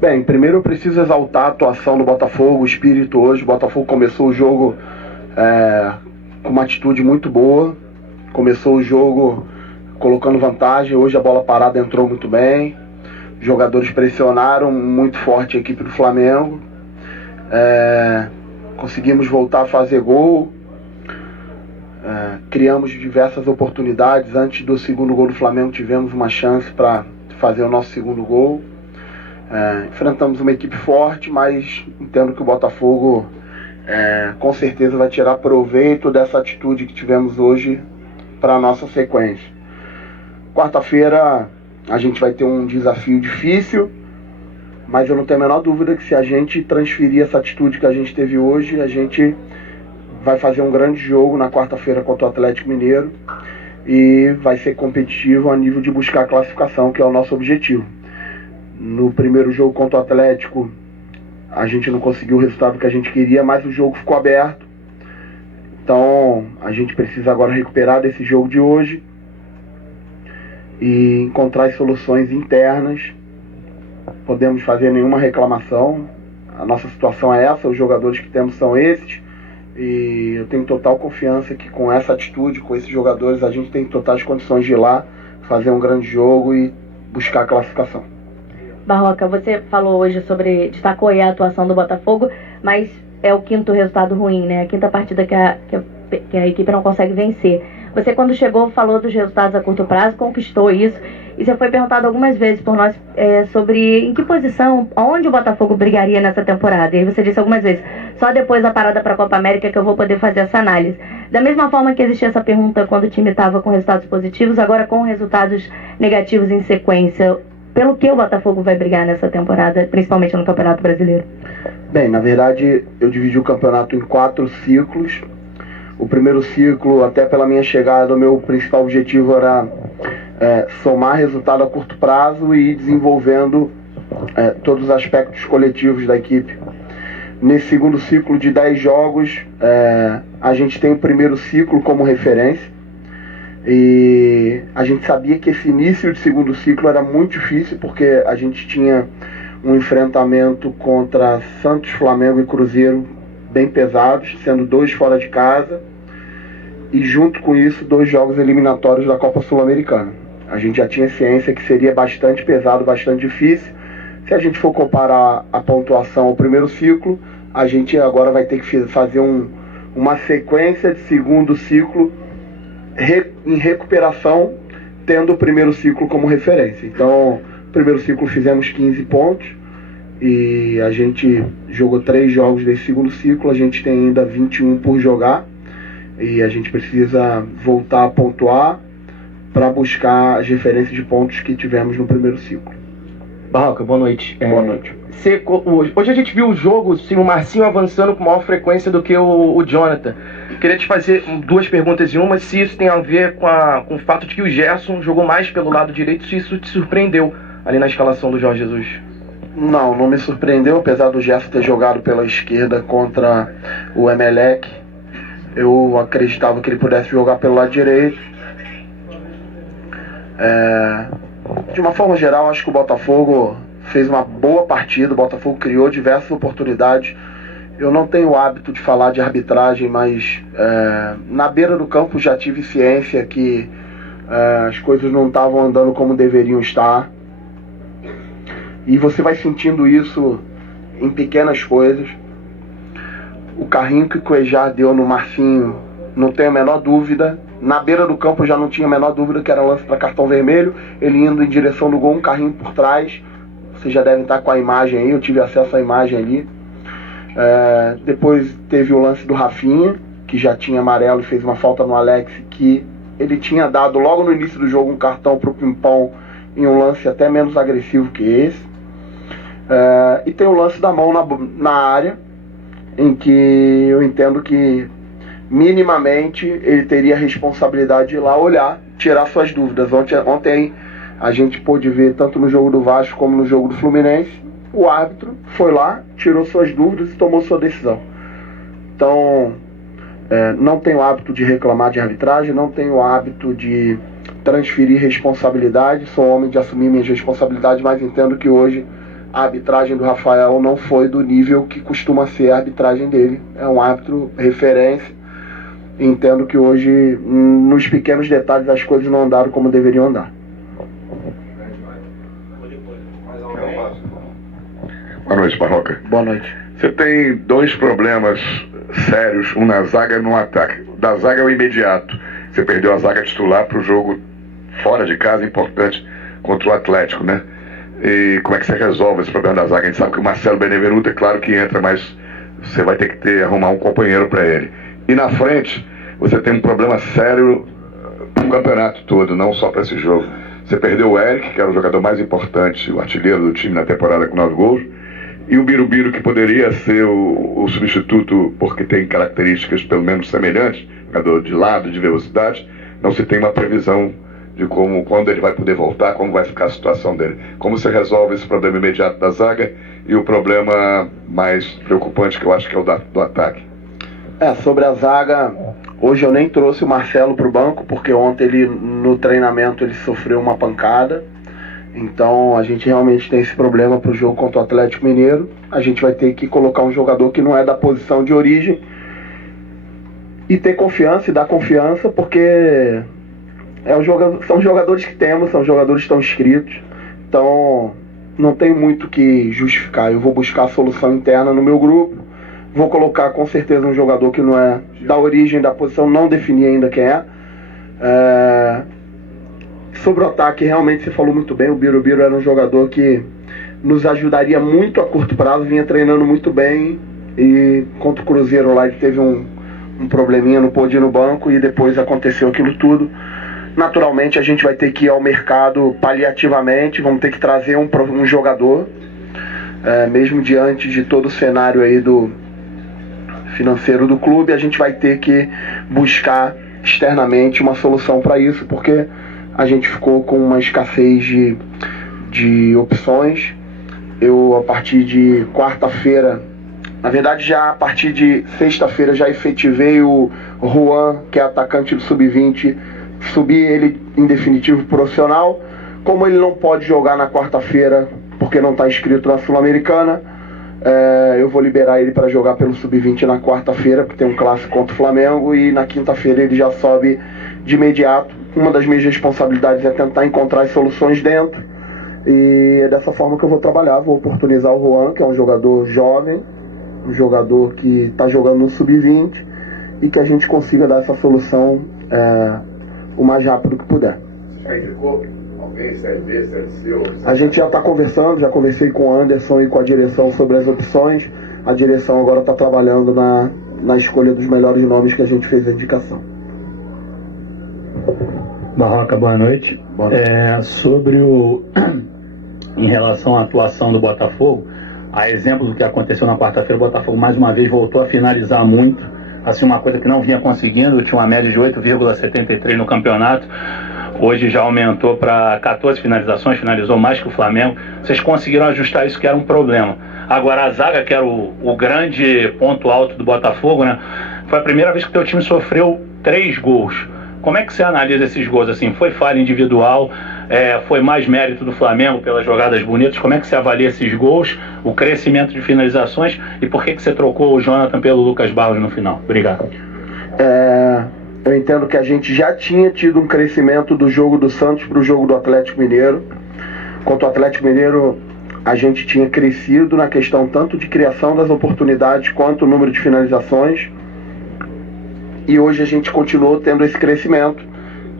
Bem, primeiro eu preciso exaltar a atuação do Botafogo, o espírito hoje. O Botafogo começou o jogo com uma atitude muito boa, começou o jogo colocando vantagem. Hoje a bola parada entrou muito bem, os jogadores pressionaram muito forte a equipe do Flamengo, conseguimos voltar a fazer gol, criamos diversas oportunidades. Antes do segundo gol do Flamengo tivemos uma chance para fazer o nosso segundo gol. Enfrentamos uma equipe forte, mas entendo que o Botafogo com certeza vai tirar proveito dessa atitude que tivemos hoje para a nossa sequência. Quarta-feira a gente vai ter um desafio difícil, mas eu não tenho a menor dúvida que se a gente transferir essa atitude que a gente teve hoje, a gente vai fazer um grande jogo na quarta-feira contra o Atlético Mineiro e vai ser competitivo a nível de buscar a classificação, que é o nosso objetivo. No primeiro jogo contra o Atlético, a gente não conseguiu o resultado que a gente queria, mas o jogo ficou aberto. Então, a gente precisa agora recuperar desse jogo de hoje e encontrar as soluções internas. Podemos fazer nenhuma reclamação. A nossa situação é essa, os jogadores que temos são esses. E eu tenho total confiança que com essa atitude, com esses jogadores, a gente tem totais condições de ir lá, fazer um grande jogo e buscar a classificação. Barroca, você falou hoje sobre, destacou aí a atuação do Botafogo, mas é o quinto resultado ruim, né? A quinta partida que a equipe não consegue vencer. Você, quando chegou, falou dos resultados a curto prazo, conquistou isso, e você foi perguntado algumas vezes por nós sobre em que posição, onde o Botafogo brigaria nessa temporada. E aí você disse algumas vezes, só depois da parada para a Copa América que eu vou poder fazer essa análise. Da mesma forma que existia essa pergunta quando o time estava com resultados positivos, agora com resultados negativos em sequência, pelo que o Botafogo vai brigar nessa temporada, principalmente no Campeonato Brasileiro? Bem, na verdade, eu dividi o campeonato em 4 ciclos. O primeiro ciclo, até pela minha chegada, o meu principal objetivo era somar resultado a curto prazo e ir desenvolvendo todos os aspectos coletivos da equipe. Nesse segundo ciclo de 10 jogos, a gente tem o primeiro ciclo como referência. E a gente sabia que esse início de segundo ciclo era muito difícil, porque a gente tinha um enfrentamento contra Santos, Flamengo e Cruzeiro bem pesados, sendo 2 fora de casa, e junto com isso 2 jogos eliminatórios da Copa Sul-Americana. A gente já tinha ciência que seria bastante pesado, bastante difícil. Se a gente for comparar a pontuação ao primeiro ciclo, a gente agora vai ter que fazer uma sequência de segundo ciclo em recuperação, tendo o primeiro ciclo como referência. Então, no primeiro ciclo fizemos 15 pontos e a gente jogou 3 jogos desse segundo ciclo. A gente tem ainda 21 por jogar e a gente precisa voltar a pontuar para buscar as referências de pontos que tivemos no primeiro ciclo. Barroca, boa noite. Boa noite. Hoje a gente viu o jogo, sim, o Marcinho avançando com maior frequência do que o Jonathan. Queria te fazer 2 perguntas em uma, se isso tem a ver com o fato de que o Gerson jogou mais pelo lado direito, se isso te surpreendeu ali na escalação do Jorge Jesus. Não me surpreendeu, apesar do Gerson ter jogado pela esquerda contra o Emelec. Eu acreditava que ele pudesse jogar pelo lado direito. De uma forma geral, acho que o Botafogo fez uma boa partida. O Botafogo criou diversas oportunidades. Eu não tenho o hábito de falar de arbitragem, mas na beira do campo já tive ciência que as coisas não estavam andando como deveriam estar. E você vai sentindo isso em pequenas coisas. O carrinho que o Cuejar deu no Marcinho, não tenho a menor dúvida. Na beira do campo eu já não tinha a menor dúvida que era lance para cartão vermelho. Ele indo em direção do gol, um carrinho por trás. Vocês já devem estar com a imagem aí, eu tive acesso à imagem ali. Depois teve o lance do Rafinha, que já tinha amarelo e fez uma falta no Alex, que ele tinha dado logo no início do jogo um cartão para o Pimpão em um lance até menos agressivo que esse. E tem o lance da mão na área, em que eu entendo que minimamente ele teria a responsabilidade de ir lá olhar, tirar suas dúvidas. Ontem a gente pôde ver, tanto no jogo do Vasco como no jogo do Fluminense, o árbitro foi lá, tirou suas dúvidas e tomou sua decisão. Então, não tenho o hábito de reclamar de arbitragem, não tenho o hábito de transferir responsabilidade, sou homem de assumir minhas responsabilidades, mas entendo que hoje a arbitragem do Rafael não foi do nível que costuma ser a arbitragem dele. É um árbitro referência. Entendo que hoje, nos pequenos detalhes, as coisas não andaram como deveriam andar. Boa noite, Barroca. Boa noite. Você tem dois problemas sérios, um na zaga e um no ataque. Da zaga é o imediato. Você perdeu a zaga titular para o jogo fora de casa, importante, contra o Atlético, né? E como é que você resolve esse problema da zaga? A gente sabe que o Marcelo Benevenuto, é claro que entra, mas você vai ter que arrumar um companheiro para ele. E na frente, você tem um problema sério no campeonato todo, não só para esse jogo. Você perdeu o Eric, que era o jogador mais importante, o artilheiro do time na temporada com 9 gols, e o Birubiru, que poderia ser o substituto, porque tem características pelo menos semelhantes, jogador de lado, de velocidade. Não se tem uma previsão de quando ele vai poder voltar, como vai ficar a situação dele. Como você resolve esse problema imediato da zaga e o problema mais preocupante, que eu acho que é o do ataque? Sobre a zaga, hoje eu nem trouxe o Marcelo para o banco, porque ontem no treinamento ele sofreu uma pancada. Então a gente realmente tem esse problema para o jogo contra o Atlético Mineiro. A gente vai ter que colocar um jogador que não é da posição de origem e ter confiança e dar confiança, porque são jogadores que temos, são jogadores que estão inscritos. Então não tem muito o que justificar. Eu vou buscar a solução interna no meu grupo. Vou colocar com certeza um jogador que não é da origem da posição, não defini ainda quem é. Sobre o ataque, realmente você falou muito bem. O Birubiru era um jogador que nos ajudaria muito a curto prazo, vinha treinando muito bem, e contra o Cruzeiro lá ele teve um probleminha, não pôde ir no banco, e depois aconteceu aquilo tudo. Naturalmente a gente vai ter que ir ao mercado paliativamente, vamos ter que trazer um jogador, mesmo diante de todo o cenário aí do financeiro do clube, a gente vai ter que buscar externamente uma solução para isso, porque a gente ficou com uma escassez de opções. Eu, a partir de quarta-feira, na verdade já a partir de sexta-feira, já efetivei o Juan, que é atacante do Sub-20, subi ele em definitivo profissional. Como ele não pode jogar na quarta-feira porque não está inscrito na Sul-Americana, eu vou liberar ele para jogar pelo Sub-20 na quarta-feira, porque tem um clássico contra o Flamengo, e na quinta-feira ele já sobe de imediato. Uma das minhas responsabilidades é tentar encontrar as soluções dentro, e é dessa forma que eu vou trabalhar. Vou oportunizar o Juan, que é um jogador jovem, um jogador que está jogando no Sub-20, e que a gente consiga dar essa solução o mais rápido que puder. Já indicou alguém, CLD, CLC? A gente já está conversando, já conversei com o Anderson e com a direção sobre as opções. A direção agora está trabalhando na escolha dos melhores nomes que a gente fez a indicação. Barroca, boa noite. Boa noite. Em relação à atuação do Botafogo, a exemplo do que aconteceu na quarta-feira, o Botafogo mais uma vez voltou a finalizar muito, assim, uma coisa que não vinha conseguindo. Tinha uma média de 8,73 no campeonato, hoje já aumentou para 14 finalizações, finalizou mais que o Flamengo. Vocês conseguiram ajustar isso, que era um problema. Agora a zaga, que era o grande ponto alto do Botafogo, né? Foi a primeira vez que o teu time sofreu 3 gols. Como é que você analisa esses gols? Assim, foi falha individual? Foi mais mérito do Flamengo pelas jogadas bonitas? Como é que você avalia esses gols, o crescimento de finalizações, e por que você trocou o Jonathan pelo Lucas Barros no final? Obrigado. Eu entendo que a gente já tinha tido um crescimento do jogo do Santos para o jogo do Atlético Mineiro. Quanto ao Atlético Mineiro, a gente tinha crescido na questão tanto de criação das oportunidades quanto o número de finalizações. E hoje a gente continuou tendo esse crescimento,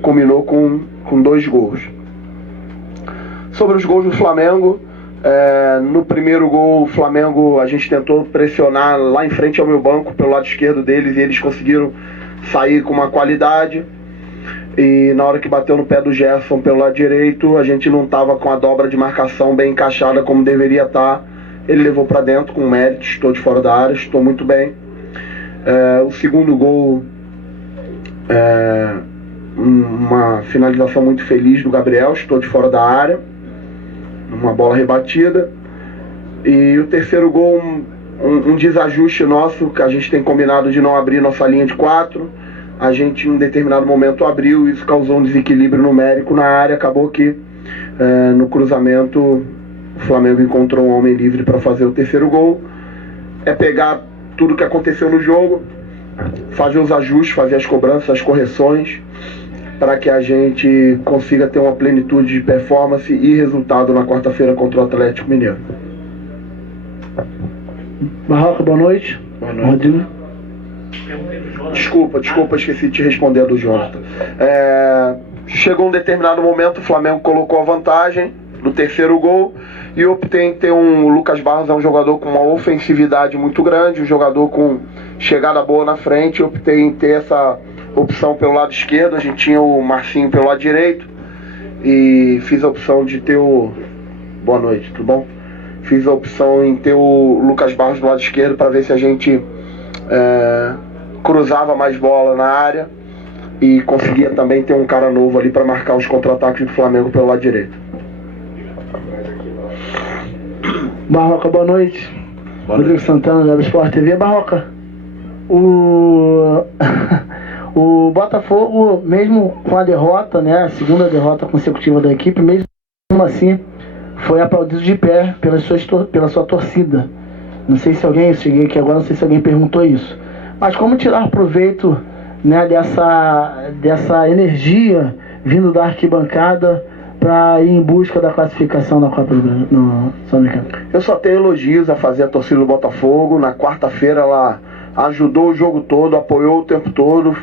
culminou com 2 gols. Sobre os gols do Flamengo, no primeiro gol, o Flamengo, a gente tentou pressionar lá em frente ao meu banco, pelo lado esquerdo deles, e eles conseguiram sair com uma qualidade. E na hora que bateu no pé do Gerson pelo lado direito, a gente não estava com a dobra de marcação bem encaixada como deveria estar. Ele levou para dentro com mérito, estou de fora da área, estou muito bem. O segundo gol, uma finalização muito feliz do Gabriel, estou de fora da área, uma bola rebatida. E o terceiro gol, um desajuste nosso, que a gente tem combinado de não abrir nossa linha de 4. A gente em um determinado momento abriu, e isso causou um desequilíbrio numérico na área. Acabou que no cruzamento o Flamengo encontrou um homem livre para fazer o terceiro gol. É pegar tudo que aconteceu no jogo, fazer os ajustes, fazer as cobranças, as correções, para que a gente consiga ter uma plenitude de performance e resultado na quarta-feira contra o Atlético Mineiro. Barroca, boa noite. Boa noite. Rodrigo. Desculpa, esqueci de te responder a do Jonathan. Chegou um determinado momento, o Flamengo colocou a vantagem do terceiro gol e optei em ter o Lucas Barros, é um jogador com uma ofensividade muito grande, um jogador com chegada boa na frente. Optei em ter essa opção pelo lado esquerdo, a gente tinha o Marcinho pelo lado direito e fiz a opção de ter o... Boa noite, tudo bom? Fiz a opção em ter o Lucas Barros do lado esquerdo para ver se a gente cruzava mais bola na área e conseguia também ter um cara novo ali para marcar os contra-ataques do Flamengo pelo lado direito. Barroca, boa noite. Rodrigo Santana, da Sport TV. Barroca, o Botafogo, mesmo com a derrota, né, a segunda derrota consecutiva da equipe, mesmo assim, foi aplaudido de pé pela sua torcida. Não sei se alguém, eu cheguei aqui agora, não sei se alguém perguntou isso. Mas como tirar proveito, né, dessa energia vindo da arquibancada para ir em busca da classificação da Copa do Sul-Americano? Eu só tenho elogios a fazer a torcida do Botafogo. Na quarta-feira ela ajudou o jogo todo, apoiou o tempo todo,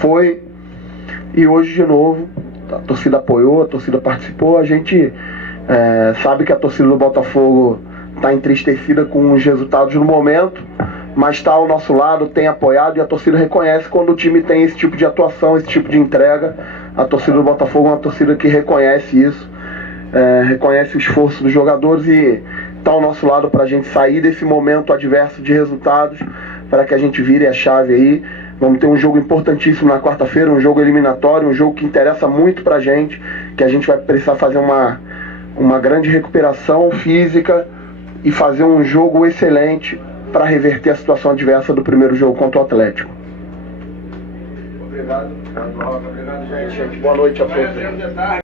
foi, e hoje de novo a torcida apoiou, a torcida participou. A gente sabe que a torcida do Botafogo está entristecida com os resultados no momento, mas está ao nosso lado, tem apoiado, e a torcida reconhece quando o time tem esse tipo de atuação, esse tipo de entrega. A torcida do Botafogo é uma torcida que reconhece isso, reconhece o esforço dos jogadores e está ao nosso lado para a gente sair desse momento adverso de resultados, para que a gente vire a chave aí. Vamos ter um jogo importantíssimo na quarta-feira, um jogo eliminatório, um jogo que interessa muito para a gente vai precisar fazer uma grande recuperação física e fazer um jogo excelente para reverter a situação adversa do primeiro jogo contra o Atlético. Obrigado, gente. Boa noite a todos.